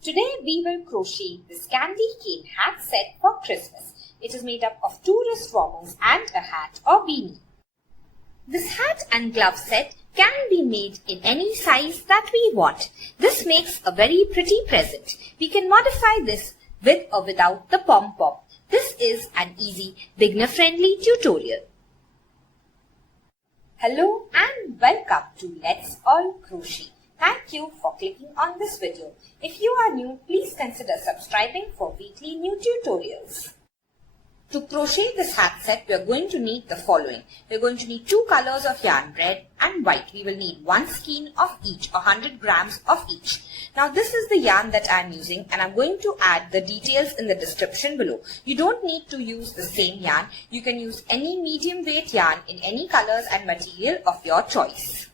Today we will crochet this candy cane hat set for Christmas. It is made up of 2 wrist warmers and a hat or beanie. This hat and glove set can be made in any size that we want. This makes a very pretty present. We can modify this with or without the pom-pom. This is an easy, beginner-friendly tutorial. Hello and welcome to Let's All Crochet. Thank you for clicking on this video. If you are new, please consider subscribing for weekly new tutorials. To crochet this hat set, we are going to need the following. We are going to need 2 colors of yarn, red and white. We will need 1 skein of each, 100 grams of each. Now this is the yarn that I am using and I am going to add the details in the description below. You don't need to use the same yarn. You can use any medium weight yarn in any colors and material of your choice.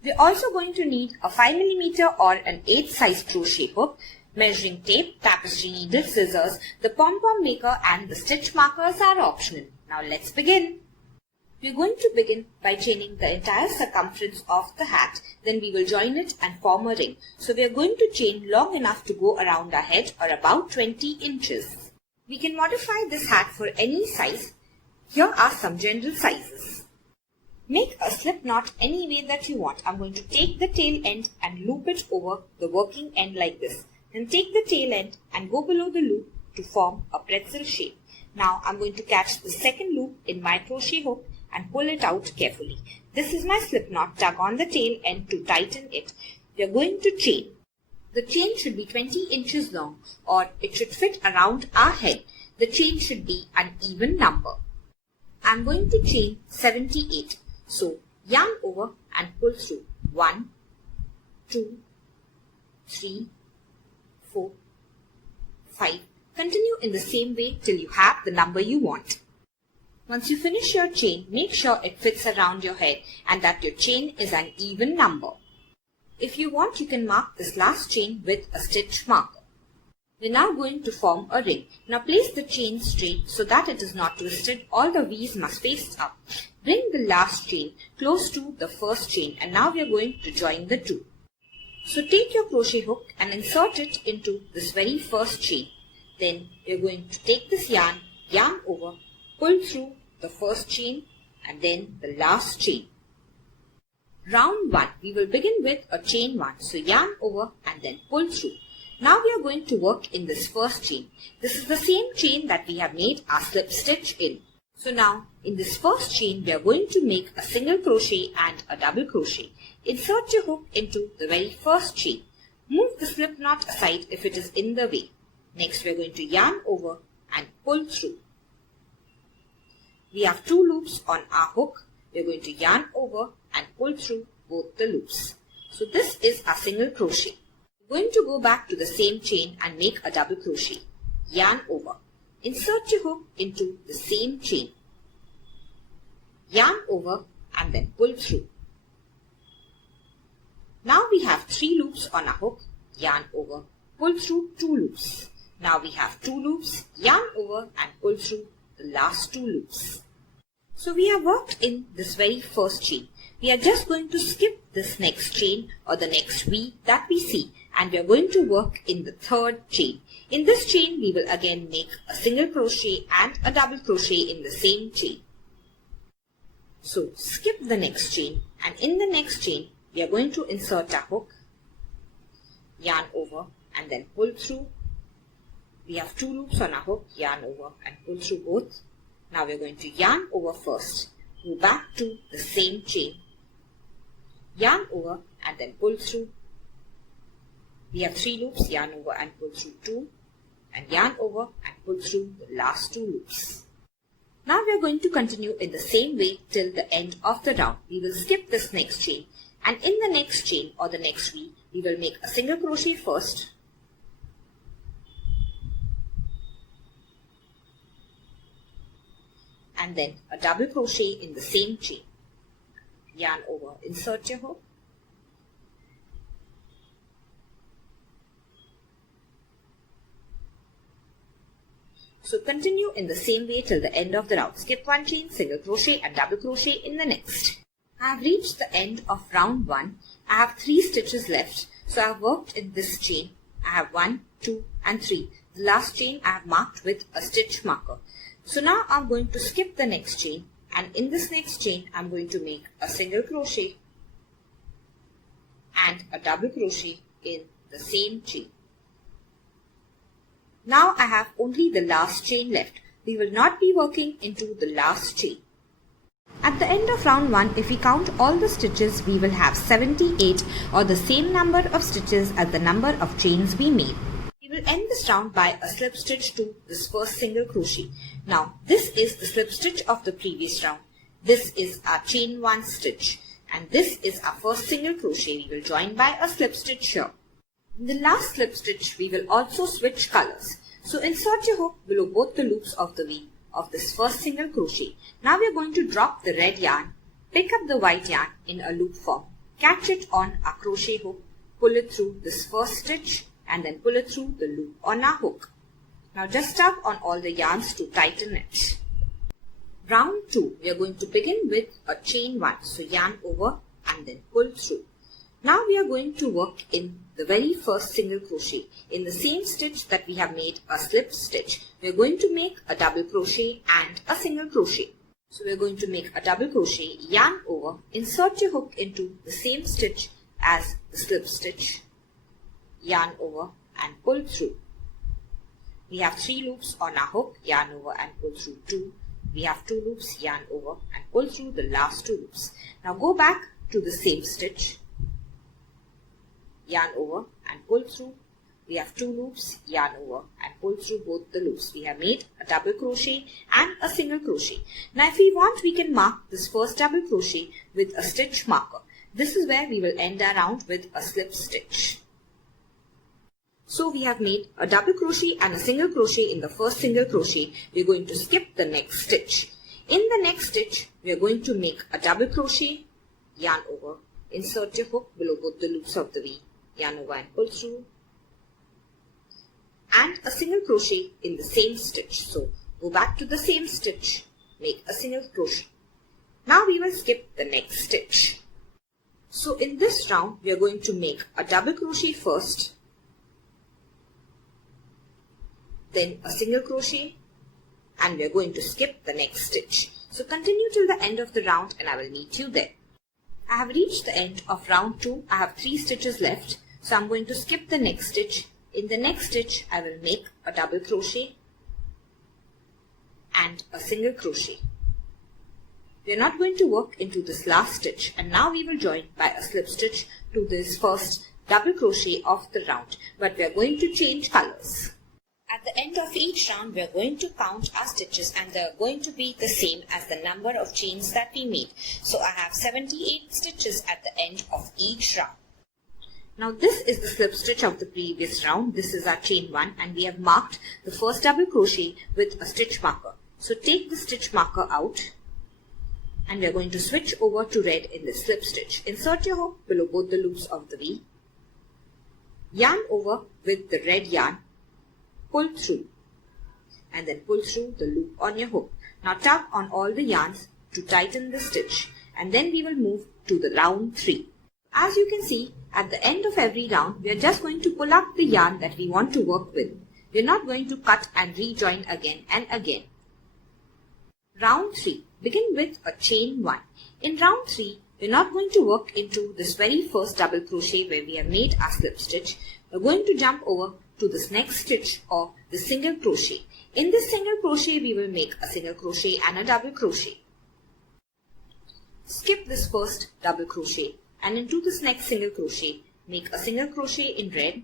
We are also going to need a 5mm or an 8 size crochet hook, measuring tape, tapestry needle, scissors, the pom-pom maker and the stitch markers are optional. Now let's begin. We are going to begin by chaining the entire circumference of the hat. Then we will join it and form a ring. So we are going to chain long enough to go around our head or about 20 inches. We can modify this hat for any size. Here are some general sizes. Make a slip knot any way that you want. I'm going to take the tail end and loop it over the working end like this. Then take the tail end and go below the loop to form a pretzel shape. Now I'm going to catch the second loop in my crochet hook and pull it out carefully. This is my slip knot. Tug on the tail end to tighten it. We are going to chain. The chain should be 20 inches long or it should fit around our head. The chain should be an even number. I'm going to chain 78. So yarn over and pull through 1, 2, 3, 4, 5. Continue in the same way till you have the number you want. Once you finish your chain, make sure it fits around your head and that your chain is an even number. If you want, you can mark this last chain with a stitch marker. We're now going to form a ring. Now place the chain straight so that it is not twisted. All the V's must face up. Bring the last chain close to the first chain and now we are going to join the 2. So take your crochet hook and insert it into this very first chain. Then we are going to take this yarn over, pull through the first chain and then the last chain. Round 1, we will begin with a chain 1. So yarn over and then pull through. Now we are going to work in this first chain. This is the same chain that we have made our slip stitch in. So now in this first chain we are going to make a single crochet and a double crochet. Insert your hook into the very first chain. Move the slip knot aside if it is in the way. Next we are going to yarn over and pull through. We have 2 loops on our hook. We are going to yarn over and pull through both the loops. So this is a single crochet. We're going to go back to the same chain and make a double crochet. Yarn over. Insert your hook into the same chain. Yarn over and then pull through. Now we have 3 loops on our hook. Yarn over, pull through 2 loops. Now we have 2 loops. Yarn over and pull through the last 2 loops. So we have worked in this very first chain. We are just going to skip this next chain or the next V that we see and we are going to work in the 3rd chain. In this chain we will again make a single crochet and a double crochet in the same chain. So skip the next chain and in the next chain we are going to insert our hook, yarn over and then pull through. We have 2 loops on our hook, yarn over and pull through both. Now we are going to yarn over first, go back to the same chain, yarn over and then pull through. We have 3 loops, yarn over and pull through 2 and yarn over and pull through the last 2 loops. Now we are going to continue in the same way till the end of the round. We will skip this next chain and in the next chain or the next V, we will make a single crochet first. And then a double crochet in the same chain. Yarn over, insert your hook. So continue in the same way till the end of the round. Skip 1 chain, single crochet and double crochet in the next. I have reached the end of round 1. I have 3 stitches left. So I have worked in this chain I have 1, 2 and 3. The last chain I have marked with a stitch marker. So now I'm going to skip the next chain, and in this next chain I'm going to make a single crochet and a double crochet in the same chain. Now I have only the last chain left. We will not be working into the last chain. At the end of round 1, if we count all the stitches, we will have 78, or the same number of stitches as the number of chains we made. We will end this round by a slip stitch to this first single crochet. Now this is the slip stitch of the previous round. This is our chain 1 stitch, and this is our first single crochet. We will join by a slip stitch here. In the last slip stitch, we will also switch colors. So insert your hook below both the loops of the V of this first single crochet. Now we are going to drop the red yarn, pick up the white yarn in a loop form, catch it on a crochet hook, pull it through this first stitch, and then pull it through the loop on our hook. Now just tug on all the yarns to tighten it. Round 2, we are going to begin with a chain 1. So yarn over and then pull through. Now we are going to work in the very first single crochet. In the same stitch that we have made a slip stitch, we are going to make a double crochet and a single crochet. So we are going to make a double crochet, yarn over, insert your hook into the same stitch as the slip stitch, yarn over and pull through. We have 3 loops on our hook, yarn over and pull through 2. We have 2 loops, yarn over and pull through the last 2 loops. Now go back to the same stitch, yarn over and pull through. We have 2 loops, yarn over and pull through both the loops. We have made a double crochet and a single crochet. Now if we want, we can mark this first double crochet with a stitch marker. This is where we will end our round with a slip stitch. So we have made a double crochet and a single crochet in the first single crochet. We are going to skip the next stitch. In the next stitch, we are going to make a double crochet, yarn over, insert your hook below both the loops of the V, yarn over and pull through, and a single crochet in the same stitch. So go back to the same stitch, make a single crochet. Now we will skip the next stitch. So in this round, we are going to make a double crochet first, then a single crochet, and we are going to skip the next stitch. So continue till the end of the round and I will meet you there. I have reached the end of round 2. I have 3 stitches left. So I'm going to skip the next stitch. In the next stitch, I will make a double crochet and a single crochet. We are not going to work into this last stitch, and now we will join by a slip stitch to this first double crochet of the round, but we are going to change colors. At the end of each round, we are going to count our stitches, and they are going to be the same as the number of chains that we made. So I have 78 stitches at the end of each round. Now this is the slip stitch of the previous round. This is our chain 1, and we have marked the first double crochet with a stitch marker. So take the stitch marker out, and we are going to switch over to red in the slip stitch. Insert your hook below both the loops of the V, yarn over with the red yarn, pull through, and then pull through the loop on your hook. Now tug on all the yarns to tighten the stitch, and then we will move to the round 3. As you can see, at the end of every round, we are just going to pull up the yarn that we want to work with. We are not going to cut and rejoin again and again. Round 3. Begin with a chain 1. In round 3, we are not going to work into this very first double crochet where we have made our slip stitch. We are going to jump over to this next stitch or the single crochet. In this single crochet, we will make a single crochet and a double crochet. Skip this first double crochet, and into this next single crochet, make a single crochet in red,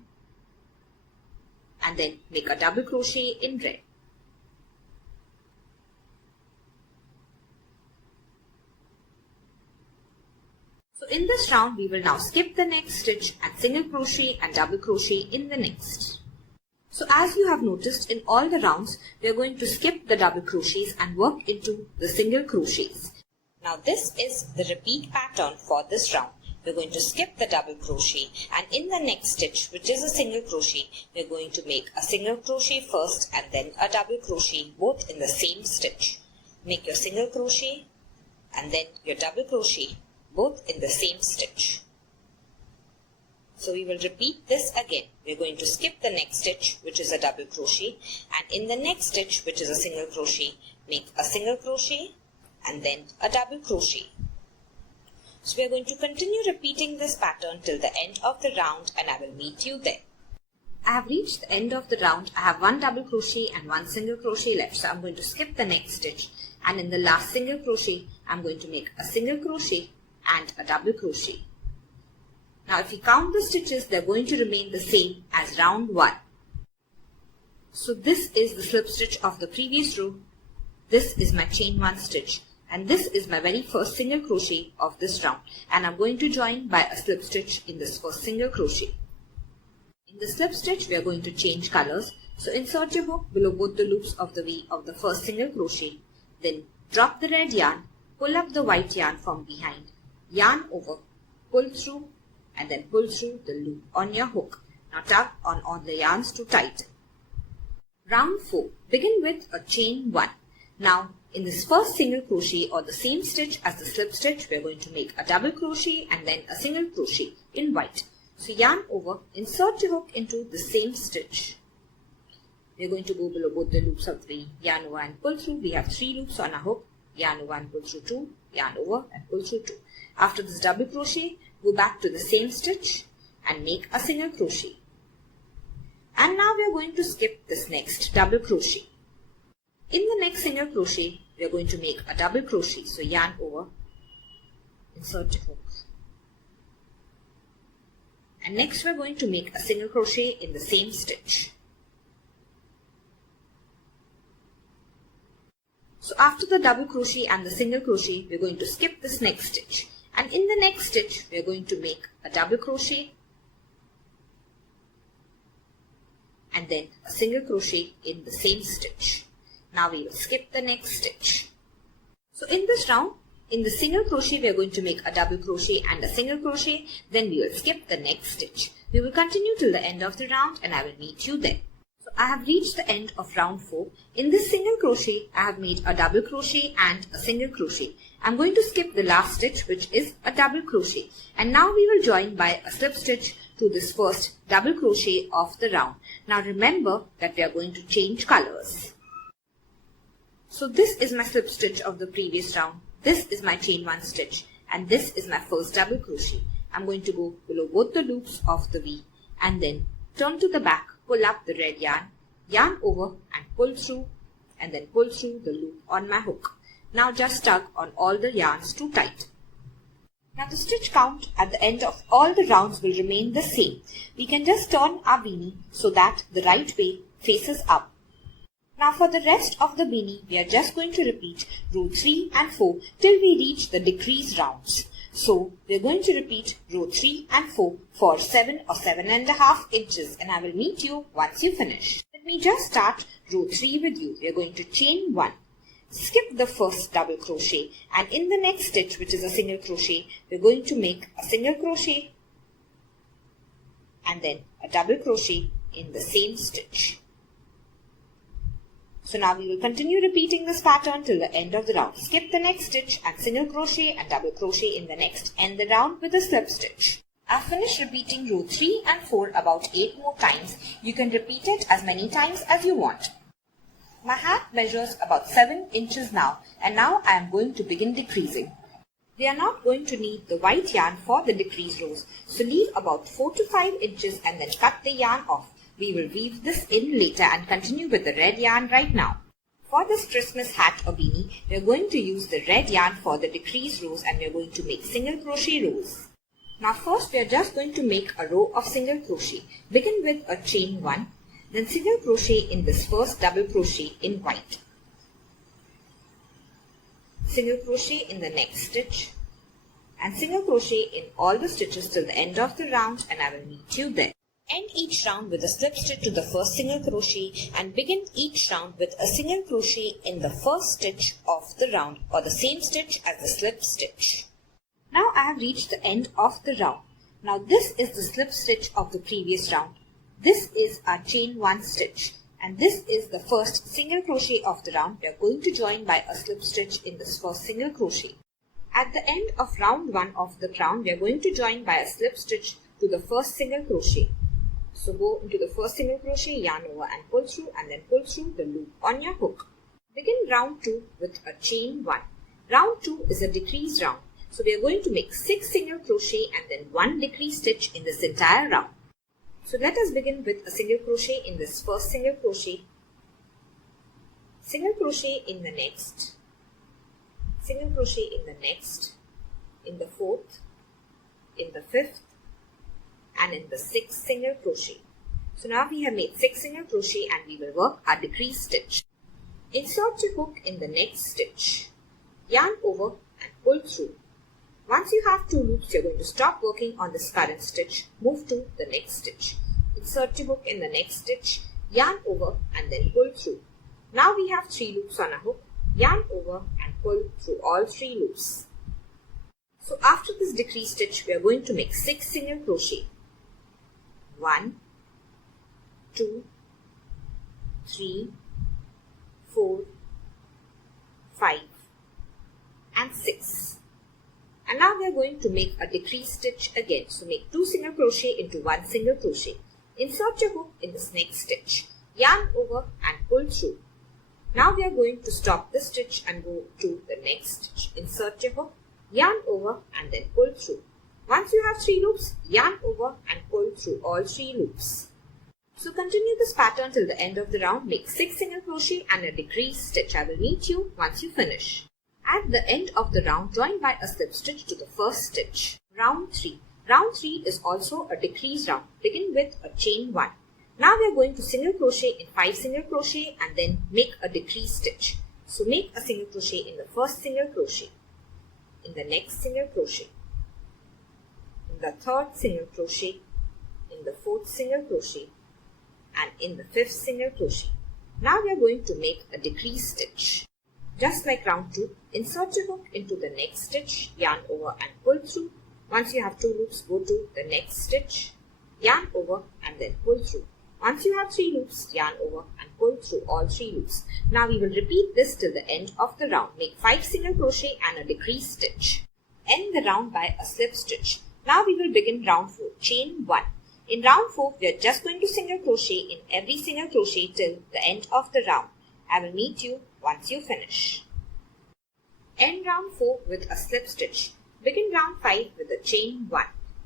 and then make a double crochet in red. So in this round, we will now skip the next stitch and single crochet and double crochet in the next. So as you have noticed, in all the rounds, we are going to skip the double crochets and work into the single crochets. Now this is the repeat pattern for this round. We are going to skip the double crochet, and in the next stitch, which is a single crochet, we are going to make a single crochet first and then a double crochet, both in the same stitch. Make your single crochet and then your double crochet, both in the same stitch. So we will repeat this again. We're going to skip the next stitch, which is a double crochet, and in the next stitch, which is a single crochet, make a single crochet and then a double crochet. So we are going to continue repeating this pattern till the end of the round, and I will meet you there. I have reached the end of the round. I have one double crochet and one single crochet left. So I'm going to skip the next stitch, and in the last single crochet, I'm going to make a single crochet and a double crochet. Now if you count the stitches, they're going to remain the same as round 1. So this is the slip stitch of the previous row. This is my chain 1 stitch, and this is my very first single crochet of this round, and I'm going to join by a slip stitch in this first single crochet. In the slip stitch, we are going to change colors. So insert your hook below both the loops of the V of the first single crochet, then drop the red yarn, pull up the white yarn from behind, yarn over, pull through, and then pull through the loop on your hook. Now tug on all the yarns to tighten. Round 4. Begin with a chain 1. Now in this first single crochet or the same stitch as the slip stitch, we are going to make a double crochet and then a single crochet in white. So yarn over, insert your hook into the same stitch. We are going to go below both the loops of 3, yarn over and pull through. We have 3 loops on our hook, yarn over and pull through 2, yarn over and pull through 2. After this double crochet, go back to the same stitch and make a single crochet. And now we are going to skip this next double crochet. In the next single crochet, we are going to make a double crochet. So yarn over, insert your hook. And next we are going to make a single crochet in the same stitch. So after the double crochet and the single crochet, we are going to skip this next stitch. And in the next stitch, we are going to make a double crochet and then a single crochet in the same stitch. Now we will skip the next stitch. So in this round, in the single crochet, we are going to make a double crochet and a single crochet. Then we will skip the next stitch. We will continue till the end of the round, and I will meet you there. So I have reached the end of round 4. In this single crochet, I have made a double crochet and a single crochet. I'm going to skip the last stitch, which is a double crochet. And now we will join by a slip stitch to this first double crochet of the round. Now remember that we are going to change colors. So this is my slip stitch of the previous round. This is my chain 1 stitch, and this is my first double crochet. I'm going to go below both the loops of the V and then turn to the back, pull up the red yarn, yarn over and pull through, and then pull through the loop on my hook. Now just tug on all the yarns to tighten. Now the stitch count at the end of all the rounds will remain the same. We can just turn our beanie so that the right way faces up. Now for the rest of the beanie, we are just going to repeat row 3 and 4 till we reach the decrease rounds. So we are going to repeat row 3 and 4 for 7 or 7.5 inches, and I will meet you once you finish. Let me just start row 3 with you. We are going to chain 1. Skip the first double crochet, and in the next stitch, which is a single crochet, we are going to make a single crochet and then a double crochet in the same stitch. So now we will continue repeating this pattern till the end of the round. Skip the next stitch and single crochet and double crochet in the next. End the round with a slip stitch. I've finished repeating row 3 and 4 about 8 more times. You can repeat it as many times as you want. My hat measures about 7 inches now, and now I am going to begin decreasing. We are not going to need the white yarn for the decrease rows, so leave about 4 to 5 inches and then cut the yarn off. We will weave this in later and continue with the red yarn right now. For this Christmas hat or beanie, we are going to use the red yarn for the decrease rows, and we are going to make single crochet rows. Now first we are just going to make a row of single crochet. Begin with a chain 1, then single crochet in this first double crochet in white. Single crochet in the next stitch, and single crochet in all the stitches till the end of the round, and I will meet you there. End each round with a slip stitch to the first single crochet and begin each round with a single crochet in the first stitch of the round or the same stitch as the slip stitch. Now I have reached the end of the round. Now this is the slip stitch of the previous round. This is our chain 1 stitch, and this is the first single crochet of the round. We are going to join by a slip stitch in this first single crochet. At the end of round 1 of the round, we are going to join by a slip stitch to the first single crochet. So go into the first single crochet, yarn over and pull through, and then pull through the loop on your hook. Begin round 2 with a chain 1. Round 2 is a decrease round. So we are going to make 6 single crochet and then 1 decrease stitch in this entire round. So let us begin with a single crochet in this first single crochet in the next, single crochet in the next, in the fourth, in the fifth, and in the sixth single crochet. So now we have made 6 single crochet and we will work our decrease stitch. Insert your hook in the next stitch, yarn over and pull through. Once you have 2 loops, you are going to stop working on this current stitch, move to the next stitch. Insert your hook in the next stitch, yarn over and then pull through. Now we have 3 loops on our hook, yarn over and pull through all 3 loops. So after this decrease stitch, we are going to make 6 single crochet. 1, 2, 3, 4, 5 and 6. And now we are going to make a decrease stitch again. So make 2 single crochet into 1 single crochet. Insert your hook in this next stitch, yarn over and pull through. Now we are going to stop this stitch and go to the next stitch. Insert your hook, yarn over and then pull through. Once you have 3 loops, yarn over and pull through all 3 loops. So continue this pattern till the end of the round. Make 6 single crochet and a decrease stitch. I will meet you once you finish. At the end of the round, join by a slip stitch to the first stitch. Round 3. Round 3 is also a decrease round. Begin with a chain 1. Now we are going to single crochet in 5 single crochet and then make a decrease stitch. So make a single crochet in the first single crochet, in the next single crochet, in the third single crochet, in the fourth single crochet, and in the fifth single crochet. Now we are going to make a decrease stitch. Just like round 2, insert your hook into the next stitch, yarn over and pull through. Once you have 2 loops, go to the next stitch, yarn over and then pull through. Once you have 3 loops, yarn over and pull through all 3 loops. Now we will repeat this till the end of the round. Make 5 single crochet and a decrease stitch. End the round by a slip stitch. Now we will begin round 4, chain 1. In round 4, we are just going to single crochet in every single crochet till the end of the round. I will meet you once you finish. End round 4 with a slip stitch. Begin round 5 with a chain 1.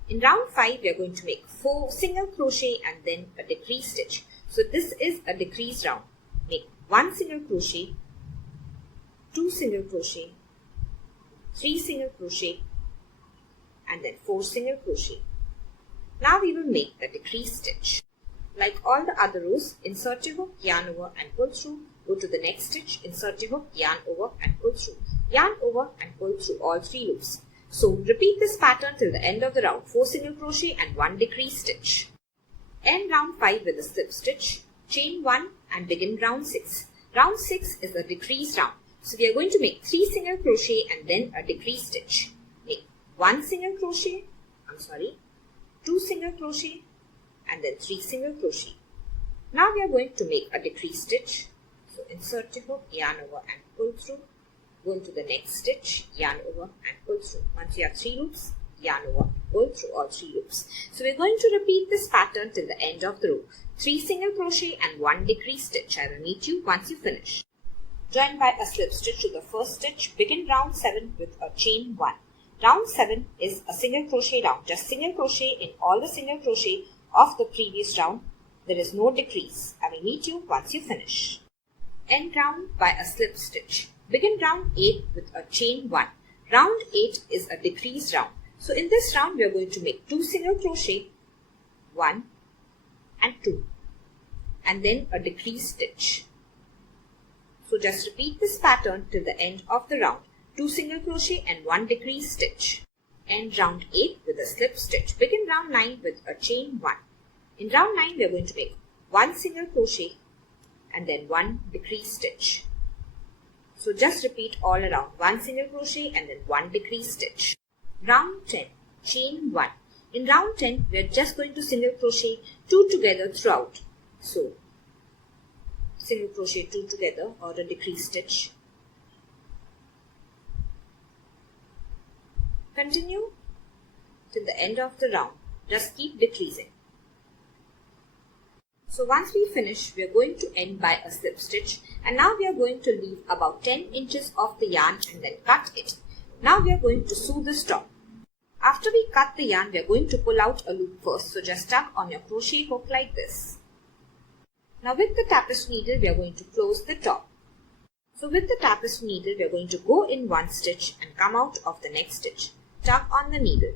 In round 5, we are going to make 4 single crochet and then a decrease stitch. So this is a decrease round. Make 1 single crochet, 2 single crochet, 3 single crochet, and then 4 single crochet. Now we will make a decrease stitch. Like all the other rows, insert your hook, yarn over and pull through. Go to the next stitch, insert your hook, yarn over and pull through. Yarn over and pull through all 3 loops. So repeat this pattern till the end of the round. 4 single crochet and 1 decrease stitch. End round 5 with a slip stitch, chain 1 and begin round 6. Round 6 is a decrease round. So we are going to make 3 single crochet and then a decrease stitch. Make 1 single crochet, 2 single crochet and then 3 single crochet. Now we are going to make a decrease stitch. So insert your hook, yarn over and pull through. Go into the next stitch, yarn over and pull through. Once you have 3 loops, yarn over, pull through all 3 loops. So we are going to repeat this pattern till the end of the row. 3 single crochet and 1 decrease stitch. I will meet you once you finish. Join by a slip stitch to the first stitch. Begin round 7 with a chain 1. Round 7 is a single crochet round. Just single crochet in all the single crochet of the previous round. There is no decrease. I will meet you once you finish. End round by a slip stitch. Begin round 8 with a chain 1. Round 8 is a decrease round. So in this round we are going to make 2 single crochet, 1 and 2, and then a decrease stitch. So just repeat this pattern till the end of the round. 2 single crochet and 1 decrease stitch. End round 8 with a slip stitch. Begin round 9 with a chain 1. In round 9 we are going to make 1 single crochet and then 1 decrease stitch. So just repeat all around. 1 single crochet and then 1 decrease stitch. Round 10, chain 1. In round 10 we are just going to single crochet 2 together throughout. So single crochet 2 together or a decrease stitch. Continue till the end of the round. just keep decreasing. So once we finish, we are going to end by a slip stitch, and now we are going to leave about 10 inches of the yarn and then cut it. Now we are going to sew this top. After we cut the yarn, we are going to pull out a loop first, so just tug on your crochet hook like this. Now with the tapestry needle, we are going to close the top. So with the tapestry needle, we are going to go in one stitch and come out of the next stitch. Tug on the needle.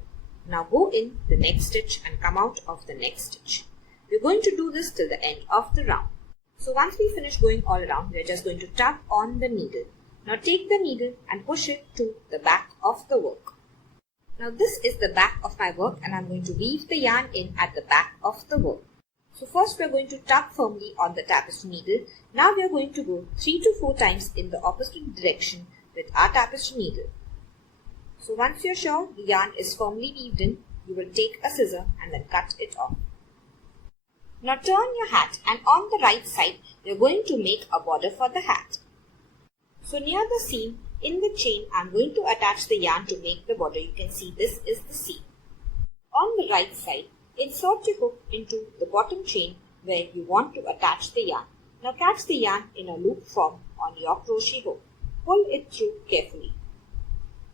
Now go in the next stitch and come out of the next stitch. We are going to do this till the end of the round. So once we finish going all around, we are just going to tug on the needle. Now take the needle and push it to the back of the work. Now this is the back of my work, and I am going to weave the yarn in at the back of the work. So first we are going to tug firmly on the tapestry needle. Now we are going to go 3 to 4 times in the opposite direction with our tapestry needle. So once you are sure the yarn is firmly weaved in, you will take a scissor and then cut it off. Now turn your hat, and on the right side we are going to make a border for the hat. So near the seam in the chain, I am going to attach the yarn to make the border. You can see this is the seam. On the right side, insert your hook into the bottom chain where you want to attach the yarn. Now catch the yarn in a loop form on your crochet hook. Pull it through carefully.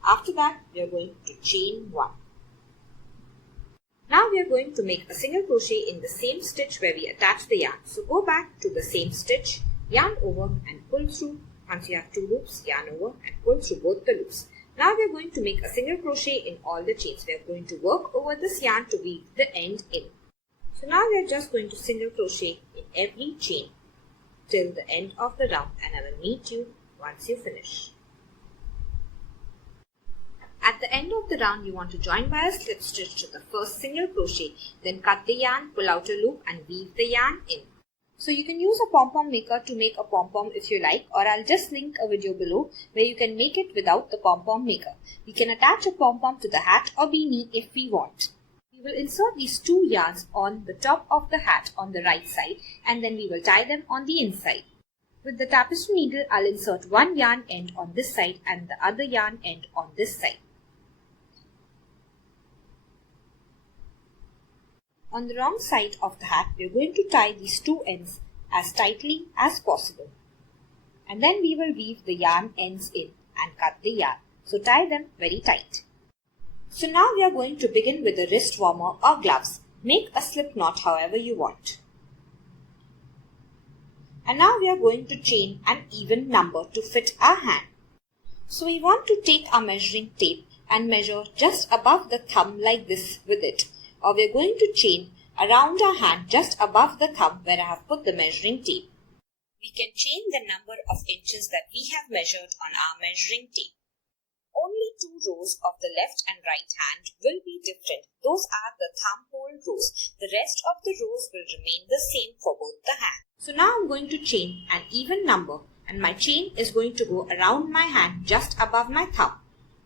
After that, we are going to chain 1. Now we are going to make a single crochet in the same stitch where we attach the yarn. So go back to the same stitch, yarn over and pull through. Once you have 2 loops, yarn over and pull through both the loops. Now we are going to make a single crochet in all the chains. We are going to work over this yarn to weave the end in. So now we are just going to single crochet in every chain till the end of the round, and I will meet you once you finish. At the end of the round, you want to join by a slip stitch to the first single crochet, then cut the yarn, pull out a loop and weave the yarn in. So you can use a pom-pom maker to make a pom-pom if you like, or I'll just link a video below where you can make it without the pom-pom maker. We can attach a pom-pom to the hat or beanie if we want. We will insert these 2 yarns on the top of the hat on the right side, and then we will tie them on the inside. With the tapestry needle, I'll insert one yarn end on this side and the other yarn end on this side. On the wrong side of the hat, we are going to tie these 2 ends as tightly as possible. And then we will weave the yarn ends in and cut the yarn. So tie them very tight. So now we are going to begin with the wrist warmer or gloves. Make a slip knot however you want. And now we are going to chain an even number to fit our hand. So we want to take our measuring tape and measure just above the thumb like this with it. Or we are going to chain around our hand just above the thumb where I have put the measuring tape. We can chain the number of inches that we have measured on our measuring tape. Only 2 rows of the left and right hand will be different. Those are the thumb hole rows. The rest of the rows will remain the same for both the hands. So now I'm going to chain an even number, and my chain is going to go around my hand just above my thumb.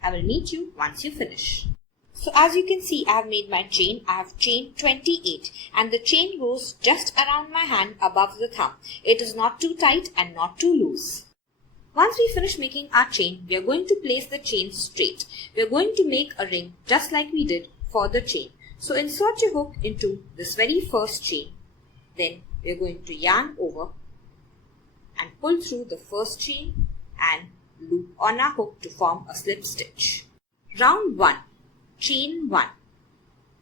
I will meet you once you finish. So as you can see, I have made my chain. I have chained 28, and the chain goes just around my hand above the thumb. It is not too tight and not too loose. Once we finish making our chain, we are going to place the chain straight. We are going to make a ring just like we did for the chain. So insert your hook into this very first chain. Then we are going to yarn over and pull through the first chain and loop on our hook to form a slip stitch. Round 1. Chain 1.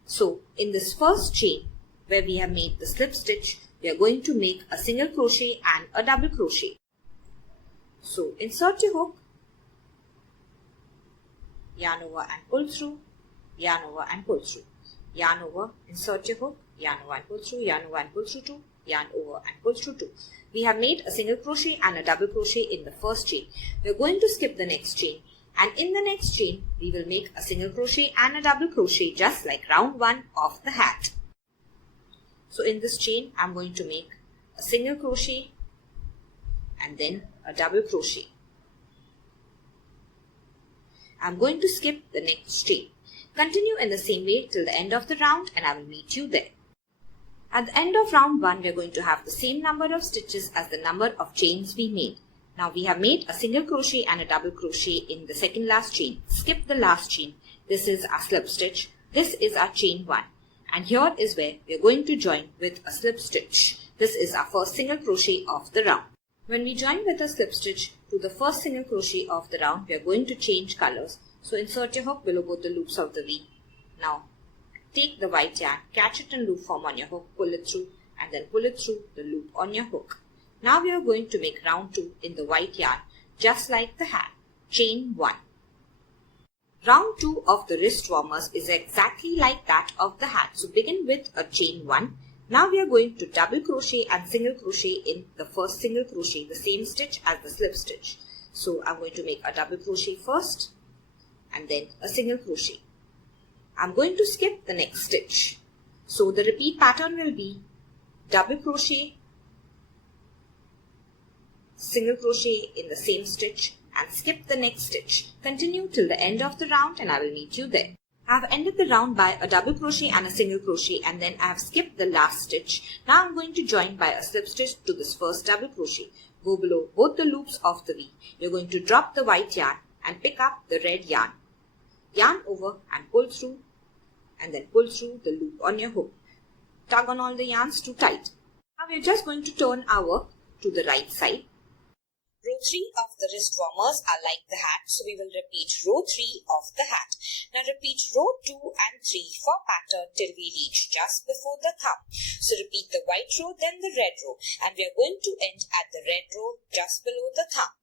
So in this first chain where we have made the slip stitch, we are going to make a single crochet and a double crochet. So insert your hook, yarn over and pull through, yarn over and pull through, yarn over, insert your hook, yarn over and pull through, yarn over and pull through 2, yarn over and pull through 2. We have made a single crochet and a double crochet in the first chain. We are going to skip the next chain, and in the next chain we will make a single crochet and a double crochet just like round 1 of the hat. So in this chain I am going to make a single crochet and then a double crochet. I am going to skip the next chain. Continue in the same way till the end of the round, and I will meet you there. At the end of round 1, we are going to have the same number of stitches as the number of chains we made. Now we have made a single crochet and a double crochet in the second last chain. Skip the last chain. This is our slip stitch. This is our chain 1. and here is where we are going to join with a slip stitch. This is our first single crochet of the round. When we join with a slip stitch to the first single crochet of the round, we are going to change colors. So insert your hook below both the loops of the V. Now take the white yarn, catch it in loop form on your hook, pull it through, and then pull it through the loop on your hook. Now we are going to make round 2 in the white yarn, just like the hat. Chain 1. Round 2 of the wrist warmers is exactly like that of the hat. So begin with a chain 1. Now we are going to double crochet and single crochet in the first single crochet, the same stitch as the slip stitch. So I'm going to make a double crochet first and then a single crochet. I'm going to skip the next stitch. So the repeat pattern will be double crochet, single crochet in the same stitch and skip the next stitch. Continue till the end of the round and I will meet you there. I have ended the round by a double crochet and a single crochet, and then I have skipped the last stitch. Now I'm going to join by a slip stitch to this first double crochet. Go below both the loops of the V. You're going to drop the white yarn and pick up the red yarn. Yarn over and pull through, and then pull through the loop on your hook. Tug on all the yarns too tight. Now we're just going to turn our work to the right side. Row 3 of the wrist warmers are like the hat, so we will repeat row 3 of the hat. Now repeat row 2 and 3 for pattern till we reach just before the thumb. So repeat the white row, then the red row, and we are going to end at the red row just below the thumb.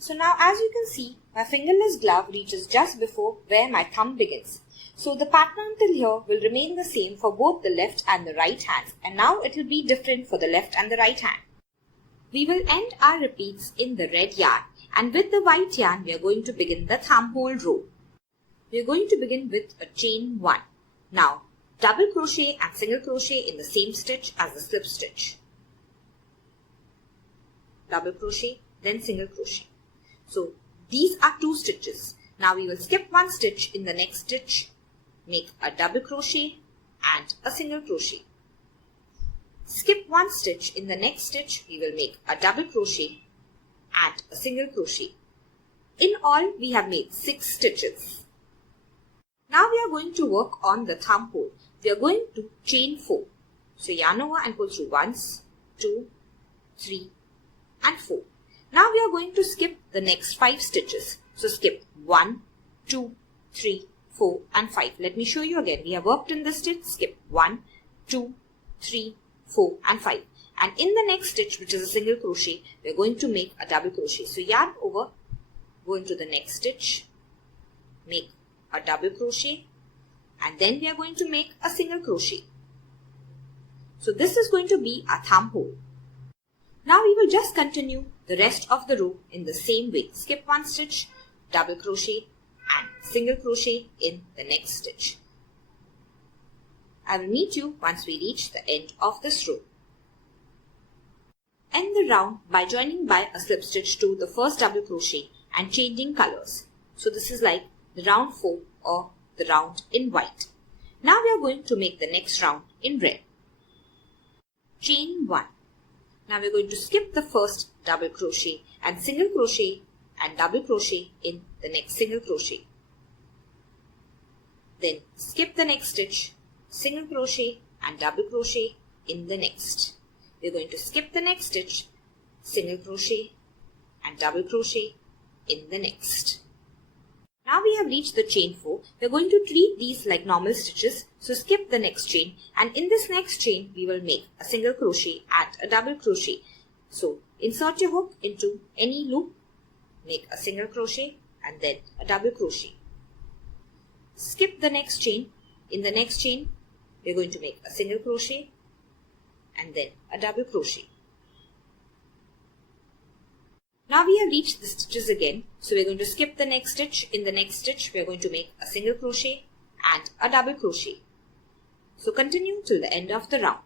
So now as you can see, my fingerless glove reaches just before where my thumb begins. So the pattern till here will remain the same for both the left and the right hands, and now it will be different for the left and the right hand. We will end our repeats in the red yarn, and with the white yarn we are going to begin the thumb hole row. We are going to begin with a chain 1. Now double crochet and single crochet in the same stitch as the slip stitch. Double crochet, then single crochet. So these are 2 stitches. Now we will skip 1 stitch in the next stitch, make a double crochet and a single crochet. Skip 1 stitch in the next stitch, we will make a double crochet and a single crochet. In all, we have made 6 stitches. Now we are going to work on the thumb hole. We are going to chain 4. So yarn over and pull through once, 2, 3 and 4. Now we are going to skip the next 5 stitches. So skip 1, 2, 3, 4 and 5. Let me show you again. We have worked in this stitch, skip 1, 2, 3, 4 and 5, and in the next stitch, which is a single crochet, we are going to make a double crochet. So yarn over, go into the next stitch, make a double crochet, and then we are going to make a single crochet. So this is going to be our thumb hole. Now we will just continue the rest of the row in the same way. Skip 1 stitch, double crochet and single crochet in the next stitch. I will meet you once we reach the end of this row. End the round by joining by a slip stitch to the first double crochet and changing colors. So this is like the round 4 or the round in white. Now we are going to make the next round in red. Chain 1. Now we are going to skip the first double crochet and single crochet and double crochet in the next single crochet. Then skip the next stitch, single crochet and double crochet in the next. We are going to skip the next stitch, single crochet and double crochet in the next. Now we have reached the chain 4. We are going to treat these like normal stitches. So skip the next chain, and in this next chain we will make a single crochet and a double crochet. So insert your hook into any loop, make a single crochet and then a double crochet. Skip the next chain. In the next chain we are going to make a single crochet and then a double crochet. Now we have reached the stitches again, so we are going to skip the next stitch. In the next stitch we are going to make a single crochet and a double crochet. So continue till the end of the round.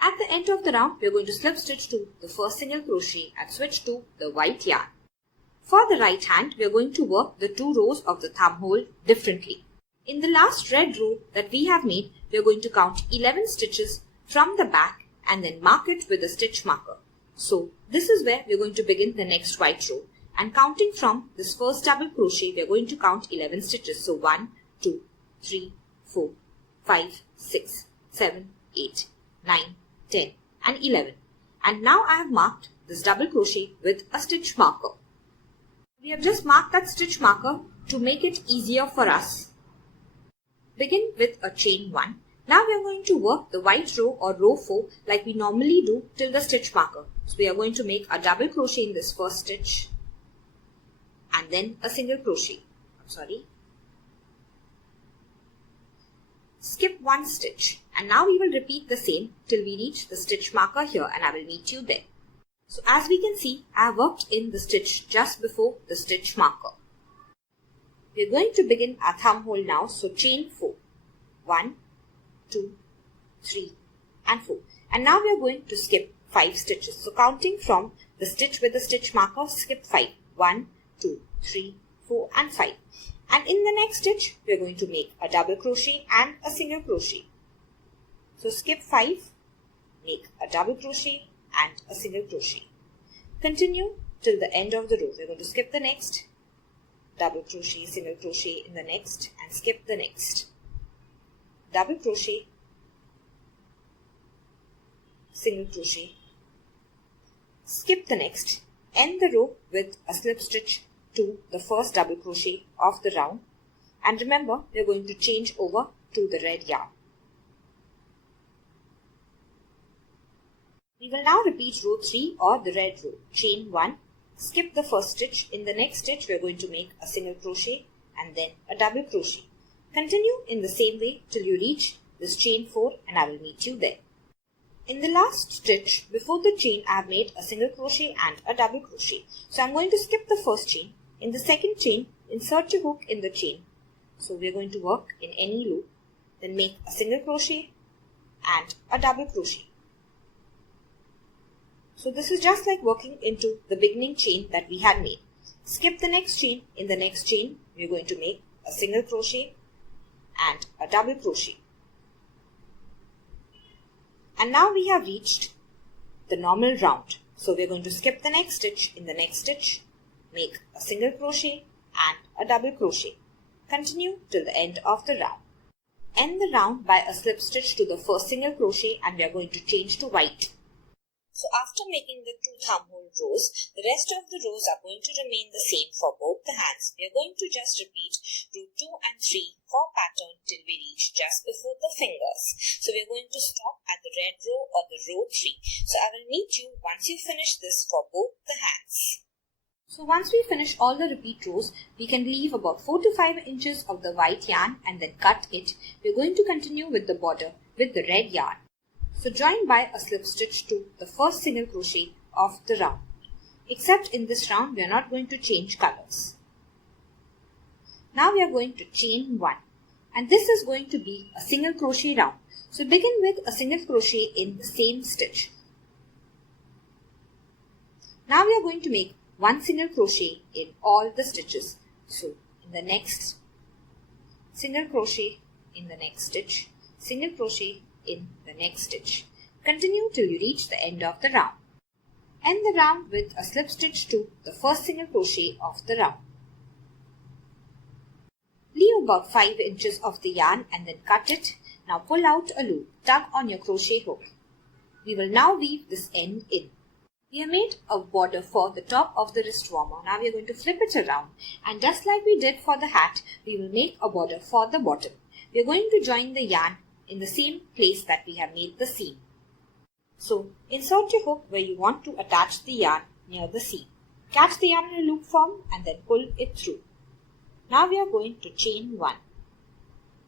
At the end of the round we are going to slip stitch to the first single crochet and switch to the white yarn. For the right hand we are going to work the 2 rows of the thumb hole differently. In the last red row that we have made, we are going to count 11 stitches from the back and then mark it with a stitch marker. So this is where we are going to begin the next white row, and counting from this first double crochet we are going to count 11 stitches. So 1, 2, 3, 4, 5, 6, 7, 8, 9, 10 and 11. And now I have marked this double crochet with a stitch marker. We have just marked that stitch marker to make it easier for us. Begin with a chain 1. Now we are going to work the white row or row 4 like we normally do till the stitch marker. So we are going to make a double crochet in this first stitch and then a single crochet. Skip one stitch, and now we will repeat the same till we reach the stitch marker here, and I will meet you there. So as we can see, I have worked in the stitch just before the stitch marker. We are going to begin our thumb hole now, so chain 4. 1, 2, 3 and 4. And now we are going to skip 5 stitches. So counting from the stitch with the stitch marker, skip 5. 1, 2, 3, 4 and 5. And in the next stitch, we are going to make a double crochet and a single crochet. So skip 5, make a double crochet and a single crochet. Continue till the end of the row. We are going to skip the next, double crochet, single crochet in the next and skip the next. Double crochet, single crochet, skip the next, end the row with a slip stitch to the first double crochet of the round, and remember we are going to change over to the red yarn. We will now repeat row 3 or the red row. Chain 1, skip the first stitch. In the next stitch we are going to make a single crochet and then a double crochet. Continue in the same way till you reach this chain 4 and I will meet you there. In the last stitch before the chain I have made a single crochet and a double crochet. So I am going to skip the first chain. In the second chain, insert your hook in the chain. So we are going to work in any loop. Then make a single crochet and a double crochet. So this is just like working into the beginning chain that we had made. Skip the next chain. In the next chain, we are going to make a single crochet and a double crochet. And now we have reached the normal round. So we are going to skip the next stitch. In the next stitch, make a single crochet and a double crochet. Continue till the end of the round. End the round by a slip stitch to the first single crochet and we are going to change to white. So after making the 2 thumb hole rows, the rest of the rows are going to remain the same for both the hands. We are going to just repeat row 2 and 3 for pattern till we reach just before the fingers. So we are going to stop at the red row or the row 3. So I will meet you once you finish this for both the hands. So once we finish all the repeat rows, we can leave about 4 to 5 inches of the white yarn and then cut it. We are going to continue with the border with the red yarn. So join by a slip stitch to the first single crochet of the round. Except in this round, we are not going to change colors. Now we are going to chain 1. And this is going to be a single crochet round. So begin with a single crochet in the same stitch. Now we are going to make one single crochet in all the stitches. So in the next, single crochet in the next stitch, single crochet in the next stitch. Continue till you reach the end of the round. End the round with a slip stitch to the first single crochet of the round. Leave about 5 inches of the yarn and then cut it. Now pull out a loop, tug on your crochet hook. We will now weave this end in. We have made a border for the top of the wrist warmer. Now we are going to flip it around, and just like we did for the hat, we will make a border for the bottom. We are going to join the yarn in the same place that we have made the seam. So insert your hook where you want to attach the yarn near the seam. Catch the yarn in a loop form and then pull it through. Now we are going to chain 1.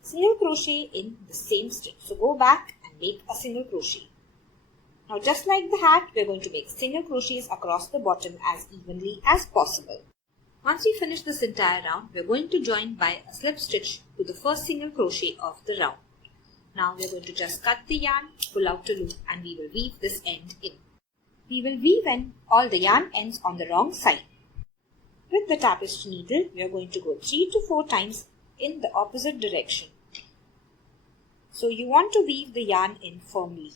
Single crochet in the same stitch. So go back and make a single crochet. Now just like the hat, we are going to make single crochets across the bottom as evenly as possible. Once we finish this entire round, we are going to join by a slip stitch to the first single crochet of the round. Now we are going to just cut the yarn, pull out a loop and we will weave this end in. We will weave in all the yarn ends on the wrong side. With the tapestry needle, we are going to go 3 to 4 times in the opposite direction. So you want to weave the yarn in firmly.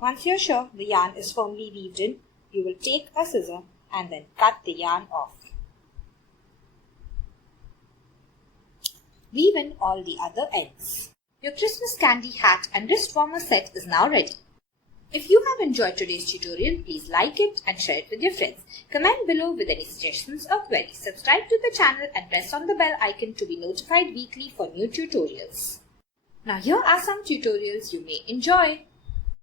Once you are sure the yarn is firmly weaved in, you will take a scissor and then cut the yarn off. Weave in all the other ends. Your Christmas candy hat and wrist warmer set is now ready. If you have enjoyed today's tutorial, please like it and share it with your friends. Comment below with any suggestions or queries. Subscribe to the channel and press on the bell icon to be notified weekly for new tutorials. Now here are some tutorials you may enjoy.